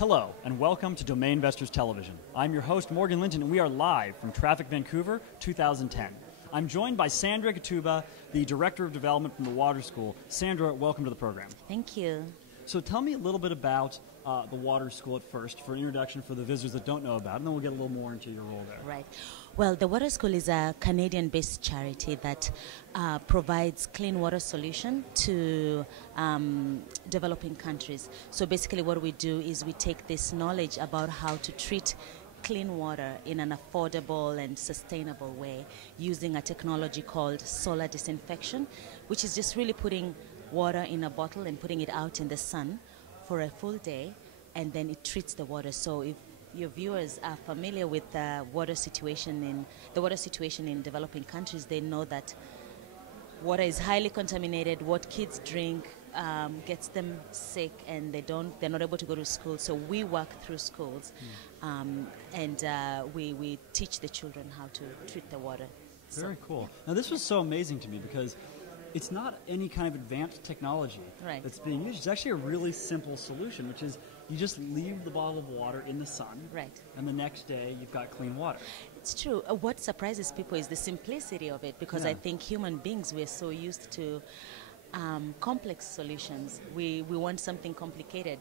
Hello, and welcome to Domain Investors Television. I'm your host, Morgan Linton, and we are live from Traffic Vancouver 2010. I'm joined by Sandra Gatuba, the Director of Development from the Water School. Sandra, welcome to the program. Thank you. So tell me a little bit about the Water School at first, for an introduction for the visitors that don't know about it, and then we'll get a little more into your role there. Right. Well, the Water School is a Canadian-based charity that provides clean water solution to developing countries. So basically what we do is we take this knowledge about how to treat clean water in an affordable and sustainable way using a technology called solar disinfection, which is just really putting water in a bottle and putting it out in the sun for a full day, and then it treats the water. So if your viewers are familiar with the water situation in developing countries, they know that water is highly contaminated. What kids drink gets them sick, and they're not able to go to school. So we work through schools, and we teach the children how to treat the water. Very cool. Now this was so amazing to me because it's not any kind of advanced technology that's being used. It's actually a really simple solution, which is you just leave the bottle of water in the sun, and the next day you've got clean water. It's true. What surprises people is the simplicity of it, because I think human beings, we're so used to complex solutions. We want something complicated,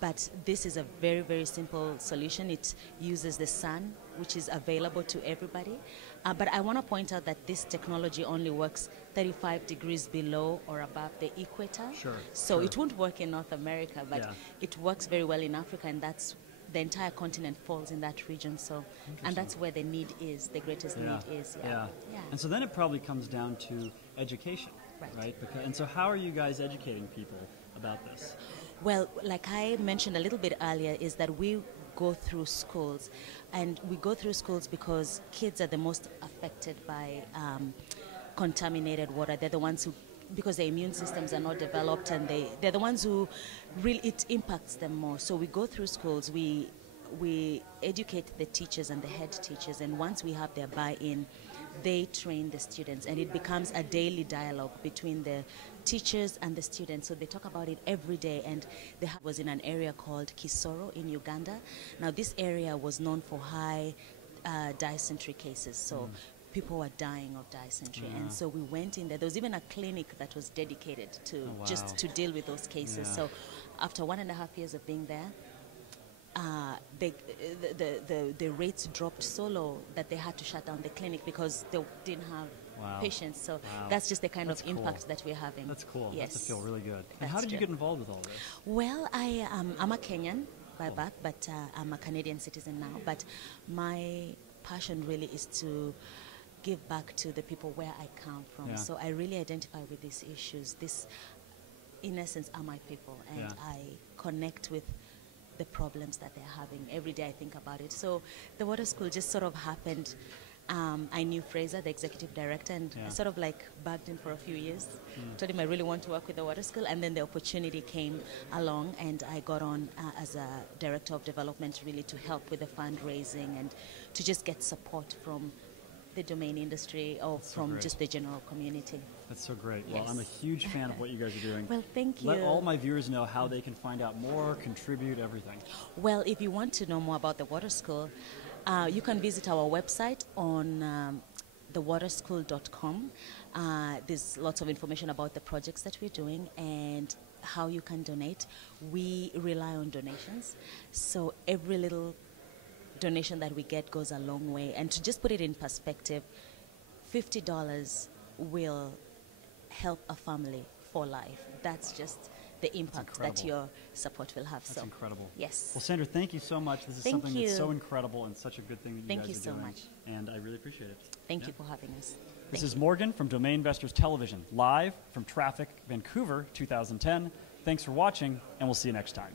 but this is a very, very simple solution. It uses the sun, which is available to everybody. But I want to point out that this technology only works 35 degrees below or above the equator. So it won't work in North America, but it works very well in Africa, and that's the entire continent falls in that region. So, and that's where the need is, the greatest need is. And so then it probably comes down to education, right? And so how are you guys educating people about this? Well, like I mentioned a little bit earlier, is that we go through schools, and we go through schools because kids are the most affected by contaminated water. They're the ones who, because their immune systems are not developed, and they're the ones who really, it impacts them more. So we go through schools, we educate the teachers and the head teachers, and once we have their buy-in, they train the students, and it becomes a daily dialogue between the teachers and the students. So they talk about it every day, and they was in an area called Kisoro in Uganda. Now this area was known for high dysentery cases, so people were dying of dysentery, and so we went in there. There was even a clinic that was dedicated to just to deal with those cases. So after 1.5 years of being there, the rates dropped so low that they had to shut down the clinic because they didn't have patients. So that's just the kind of impact that we're having. That's cool. Yes. That's to feel really good. And how did you get involved with all this? Well, I'm a Kenyan by birth, but I'm a Canadian citizen now. But my passion really is to give back to the people where I come from. So I really identify with these issues. This, in essence, are my people, and I connect with the problems that they're having. Every day I think about it. So the Water School just sort of happened. I knew Fraser, the executive director, and I sort of like bugged him for a few years. Told him I really want to work with the Water School, and then the opportunity came along, and I got on as a director of development, really to help with the fundraising and to just get support from the domain industry or from just the general community. That's so great. Well, I'm a huge fan of what you guys are doing. Well, thank you. Let all my viewers know how they can find out more, contribute, everything. Well, if you want to know more about the Water School, you can visit our website on thewaterschool.com. There's lots of information about the projects that we're doing and how you can donate. We rely on donations, so every little donation that we get goes a long way. And to just put it in perspective, $50 will help a family for life. That's just the impact that your support will have. That's incredible. Yes. Well, Sandra, thank you so much. This is something that's so incredible and such a good thing that you guys are doing. Thank you so much. And I really appreciate it. Thank you for having us. This is Morgan from Domain Investors Television, live from Traffic, Vancouver, 2010. Thanks for watching, and we'll see you next time.